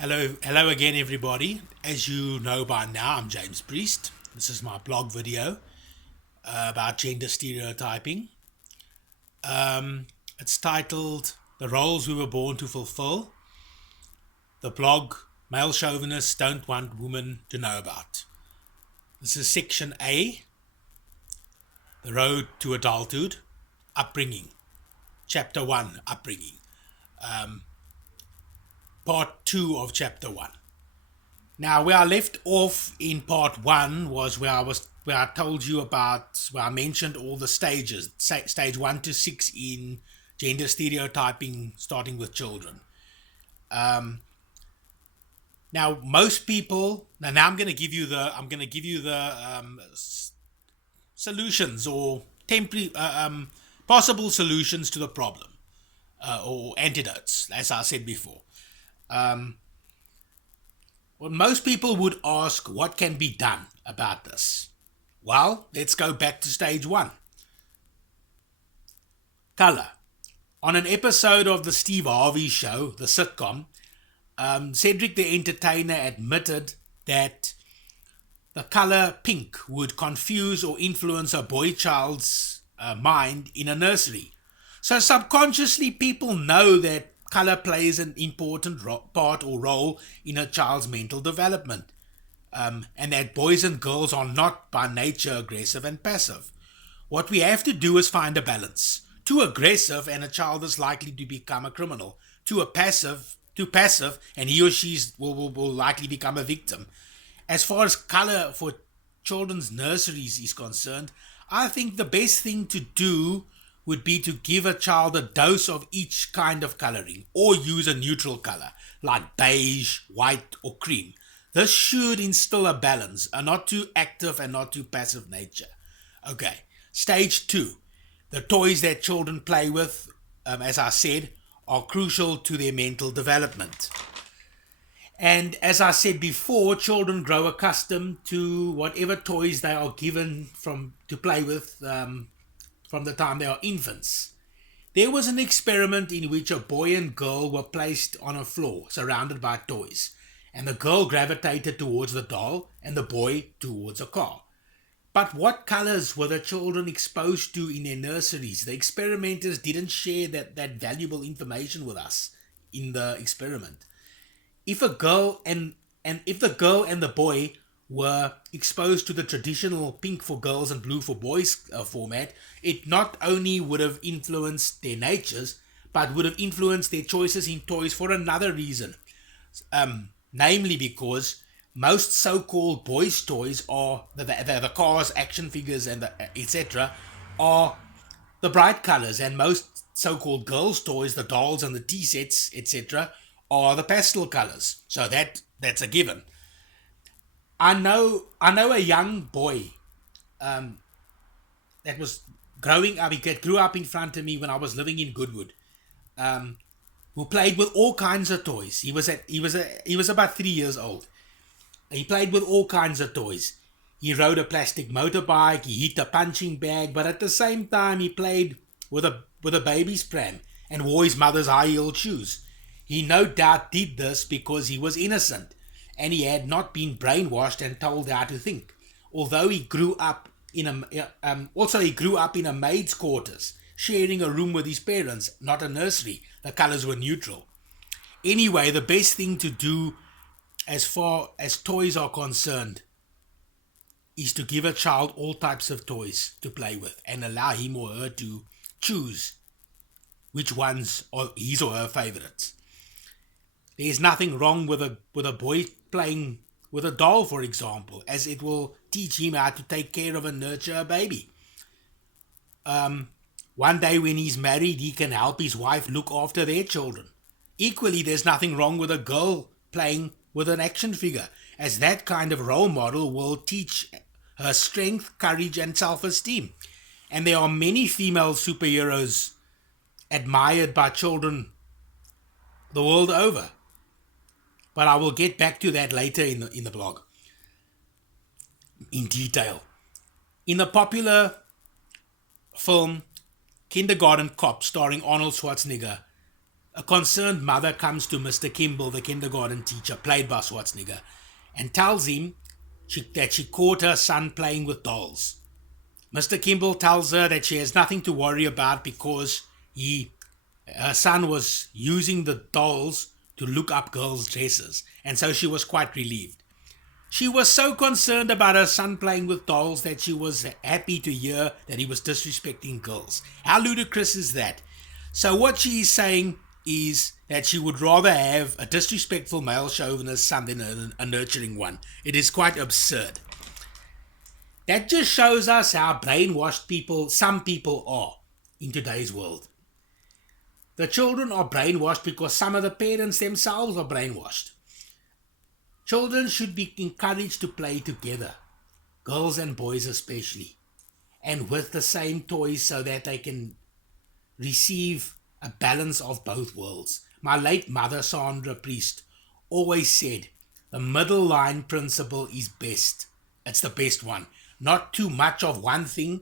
Hello again, everybody. As you know by now, I'm James Priest. This is my blog video about gender stereotyping. It's titled "The Roles We Were Born to Fulfill." The blog male chauvinists don't want women to know about. This is section A, the road to adulthood, upbringing. Chapter 1, upbringing. Part 2 of chapter 1. Now, where I left off in part 1 was where I told you about, where I mentioned all the stages, stage 1 to 6 in gender stereotyping, starting with children. Now, most people. Now I'm going to give you the solutions or temporary possible solutions to the problem, or antidotes, as I said before. Well, most people would ask, what can be done about this? Well, let's go back to stage 1. Color. On an episode of the Steve Harvey Show, the sitcom, Cedric the Entertainer admitted that the color pink would confuse or influence a boy child's mind in a nursery. So subconsciously, people know that color plays an important part or role in a child's mental development, and that boys and girls are not by nature aggressive and passive. What we have to do is find a balance. Too aggressive, and a child is likely to become a criminal. Too passive, and he or she will likely become a victim. As far as color for children's nurseries is concerned, I think the best thing to do would be to give a child a dose of each kind of coloring, or use a neutral color like beige, white, or cream. This should instill a balance, a not too active and not too passive nature. Okay, stage 2. The toys that children play with, as I said, are crucial to their mental development. And as I said before, children grow accustomed to whatever toys they are given to play with from the time they are infants. There was an experiment in which a boy and girl were placed on a floor surrounded by toys, and the girl gravitated towards the doll and the boy towards a car. But what colors were the children exposed to in their nurseries? The experimenters didn't share that valuable information with us in the experiment. If a girl and if the girl and the boy were exposed to the traditional pink for girls and blue for boys format, it not only would have influenced their natures, but would have influenced their choices in toys for another reason. Namely because most so-called boys' toys are the cars, action figures, and etc. are the bright colors, and most so-called girls' toys, the dolls and the tea sets, etc., are the pastel colors. So that's a given. I know a young boy that was growing up. He grew up in front of me when I was living in Goodwood. Who played with all kinds of toys. He was about 3 years old. He played with all kinds of toys. He rode a plastic motorbike. He hit a punching bag, but at the same time, he played with a baby's pram and wore his mother's high-heeled shoes. He no doubt did this because he was innocent, and he had not been brainwashed and told how to think. Although he grew up in a maid's quarters, sharing a room with his parents, not a nursery. The colors were neutral. Anyway, the best thing to do as far as toys are concerned is to give a child all types of toys to play with and allow him or her to choose which ones are his or her favorites. There's nothing wrong with a boy playing with a doll, for example, as it will teach him how to take care of and nurture a baby. One day when he's married, he can help his wife look after their children. Equally, there's nothing wrong with a girl playing with an action figure, as that kind of role model will teach her strength, courage, and self-esteem. And there are many female superheroes admired by children the world over. But I will get back to that later in the blog in detail. In the popular film Kindergarten Cop, starring Arnold Schwarzenegger, A concerned mother comes to Mr. Kimball, the kindergarten teacher, played by Schwarzenegger, and tells him that she caught her son playing with dolls. Mr. Kimball tells her that she has nothing to worry about because her son was using the dolls to look up girls' dresses, and so she was quite relieved. She was so concerned about her son playing with dolls that she was happy to hear that he was disrespecting girls. How ludicrous is that? So what she is saying is that she would rather have a disrespectful male chauvinist son than a nurturing one. It is quite absurd. That just shows us how brainwashed some people are in today's world. The children are brainwashed because some of the parents themselves are brainwashed. Children should be encouraged to play together, girls and boys especially, and with the same toys so that they can receive a balance of both worlds. My late mother, Sandra Priest, always said the middle line principle is best. It's the best one. Not too much of one thing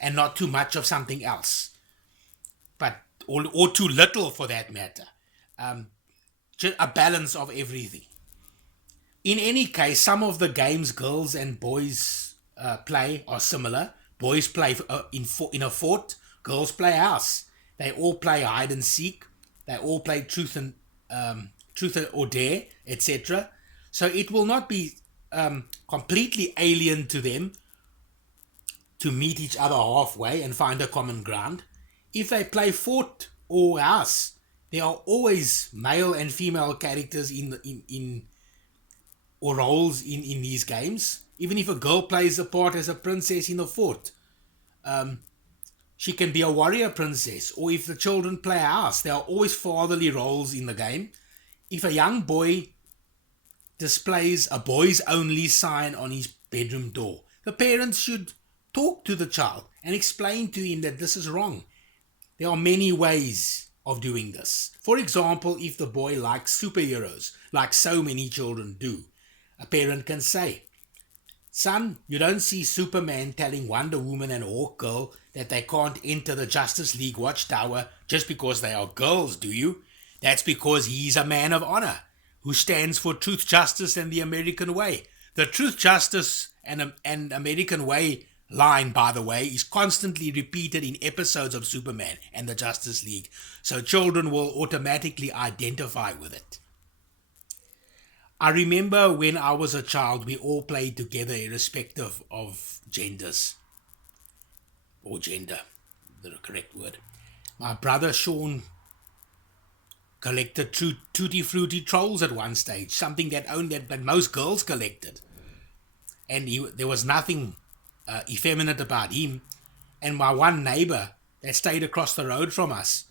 and not too much of something else, but or too little for that matter. Just a balance of everything. In any case, some of the games girls and boys play are similar. Boys play in a fort, girls play house. They all play hide and seek. They all play truth or dare, etc. So it will not be completely alien to them to meet each other halfway and find a common ground. If they play fort or house, there are always male and female characters or roles in these games. Even if a girl plays a part as a princess in a fort, she can be a warrior princess. Or if the children play house, there are always fatherly roles in the game. If a young boy displays a boys only sign on his bedroom door, the parents should talk to the child and explain to him that this is wrong. There are many ways of doing this. For example, if the boy likes superheroes, like so many children do, a parent can say, "Son, you don't see Superman telling Wonder Woman and Hawkgirl that they can't enter the Justice League Watchtower just because they are girls, do you? That's because he's a man of honor who stands for truth, justice, and the American way." The truth, justice, and American way line, by the way, is constantly repeated in episodes of Superman and the Justice League, so children will automatically identify with it. I remember when I was a child, we all played together irrespective of genders. Or gender, the correct word. My brother Sean collected Tutti Frutti Trolls at one stage, something that most girls collected. And there was nothing effeminate about him. And my one neighbor that stayed across the road from us,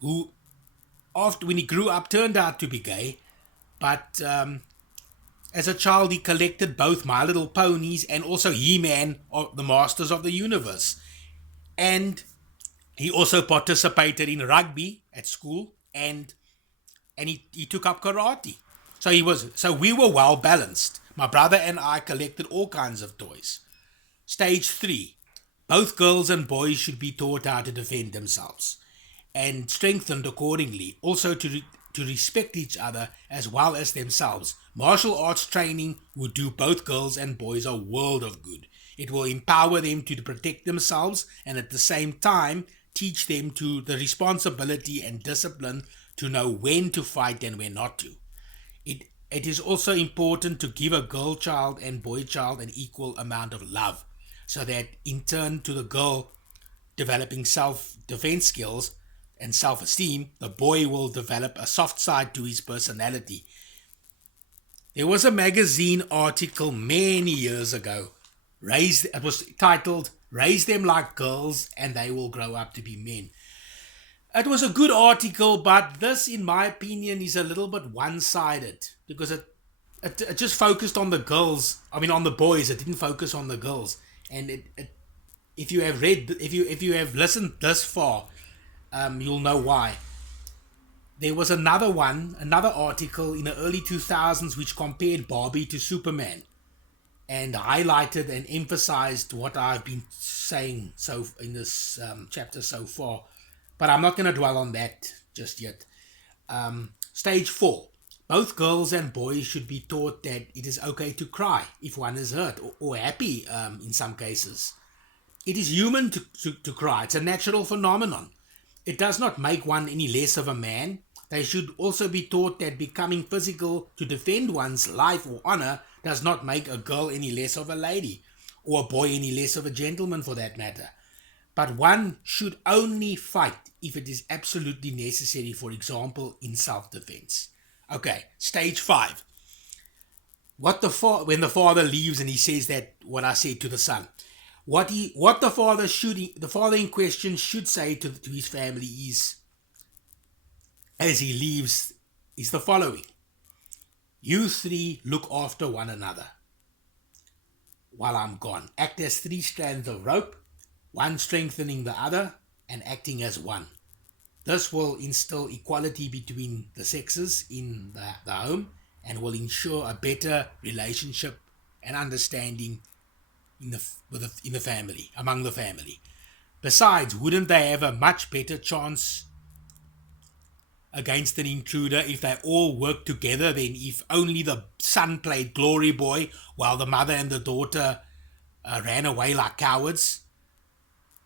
who after when he grew up turned out to be gay, but as a child he collected both My Little Ponies and also He-Man, of the Masters of the Universe. And he also participated in rugby at school, and he took up karate. So we were well balanced. My brother and I collected all kinds of toys. Stage 3. Both girls and boys should be taught how to defend themselves and strengthened accordingly. Also to respect each other as well as themselves. Martial arts training would do both girls and boys a world of good. It will empower them to protect themselves and at the same time teach them to the responsibility and discipline to know when to fight and when not to. It is also important to give a girl child and boy child an equal amount of love, so that in turn to the girl developing self-defense skills and self-esteem, the boy will develop a soft side to his personality. There was a magazine article many years ago. It was titled, "Raise Them Like Girls and They Will Grow Up to Be Men." It was a good article, but this, in my opinion, is a little bit one-sided because it just focused on the girls. I mean, on the boys. It didn't focus on the girls. And if you have listened this far, you'll know why. There was another article in the early 2000s which compared Barbie to Superman and highlighted and emphasized what I've been saying in this chapter so far. But I'm not going to dwell on that just yet. Stage 4. Both girls and boys should be taught that it is okay to cry if one is hurt or happy in some cases. It is human to cry. It's a natural phenomenon. It does not make one any less of a man. They should also be taught that becoming physical to defend one's life or honor does not make a girl any less of a lady, or a boy any less of a gentleman for that matter. But one should only fight if it is absolutely necessary, for example, in self-defense. Okay, stage 5. When the father leaves and he says that what I said to the son, what the father in question should say to his family is, as he leaves, is the following: you three look after one another while I'm gone. Act as 3 strands of rope, one strengthening the other and acting as one. This will instill equality between the sexes in the home and will ensure a better relationship and understanding in the family, among the family. Besides, wouldn't they have a much better chance against an intruder if they all worked together than if only the son played glory boy while the mother and the daughter ran away like cowards?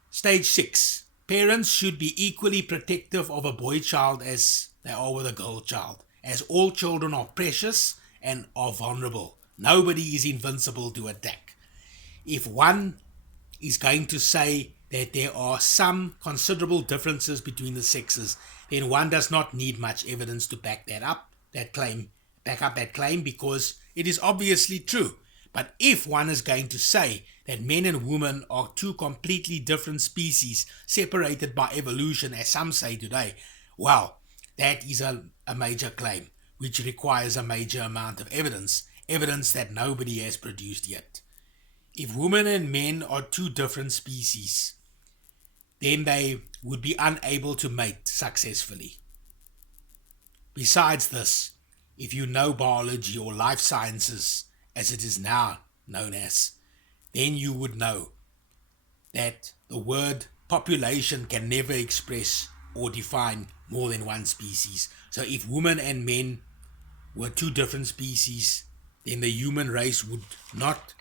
Stage 6. Parents should be equally protective of a boy child as they are with a girl child, as all children are precious and are vulnerable. Nobody is invincible to attack. If one is going to say that there are some considerable differences between the sexes, then one does not need much evidence to back up that claim, because it is obviously true. But if one is going to say that men and women are 2 completely different species separated by evolution, as some say today, well, that is a major claim, which requires a major amount of evidence that nobody has produced yet. If women and men are 2 different species, then they would be unable to mate successfully. Besides this, if you know biology or life sciences, as it is now known as, then you would know that the word population can never express or define more than one species. So if women and men were 2 different species, then the human race would not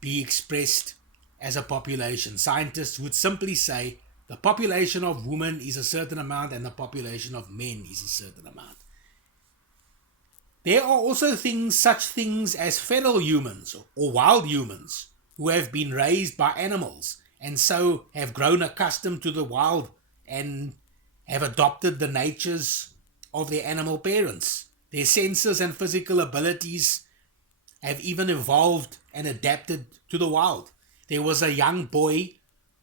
be expressed as a population. Scientists would simply say the population of women is a certain amount and the population of men is a certain amount. There are also such things as feral humans or wild humans who have been raised by animals and so have grown accustomed to the wild and have adopted the natures of their animal parents. Their senses and physical abilities have even evolved and adapted to the wild. There was a young boy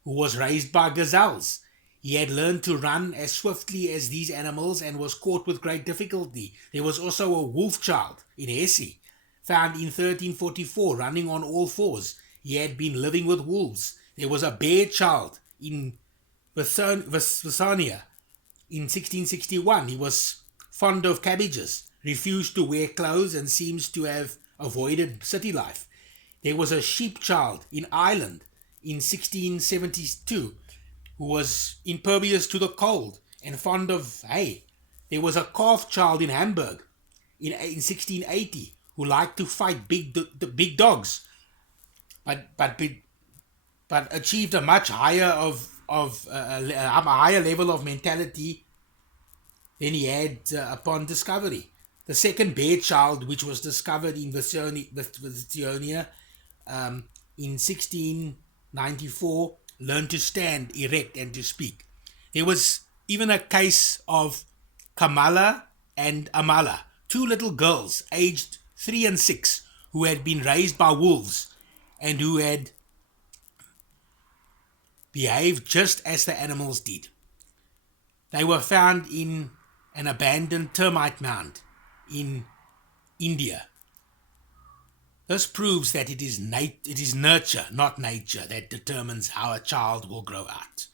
who was raised by gazelles. He had learned to run as swiftly as these animals and was caught with great difficulty. There was also a wolf child in Hesse, found in 1344, running on all 4s. He had been living with wolves. There was a bear child in Westphalia in 1661. He was fond of cabbages, refused to wear clothes, and seems to have avoided city life. There was a sheep child in Ireland in 1672 who was impervious to the cold and fond of hay. There was a calf child in Hamburg in 1680 who liked to fight big dogs, but achieved a much higher a higher level of mentality than he had upon discovery. The second bear child, which was discovered in Westphalia in 1694, learned to stand erect and to speak. There was even a case of Kamala and Amala, 2 little girls aged 3 and 6 who had been raised by wolves and who had behaved just as the animals did. They were found in an abandoned termite mound in India. This proves that it is nurture, not nature, that determines how a child will grow out.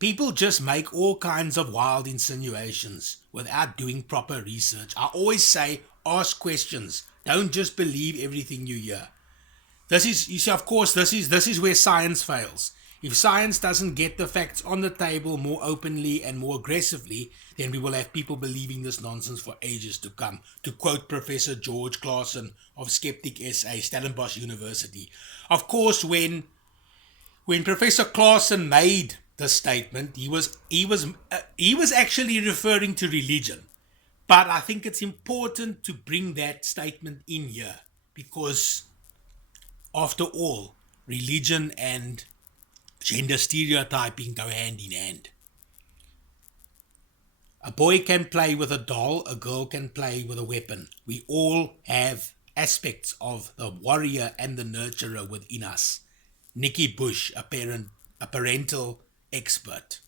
People just make all kinds of wild insinuations without doing proper research. I always say, ask questions. Don't just believe everything you hear. This is where science fails. If science doesn't get the facts on the table more openly and more aggressively, then we will have people believing this nonsense for ages to come. To quote Professor George Claassen of Skeptic SA, Stellenbosch University. Of course, when Professor Claassen made the statement, he was actually referring to religion. But I think it's important to bring that statement in here because, after all, religion and gender stereotyping go hand in hand. A boy can play with a doll, a girl can play with a weapon. We all have aspects of the warrior and the nurturer within us. Nikki Bush, a parental expert.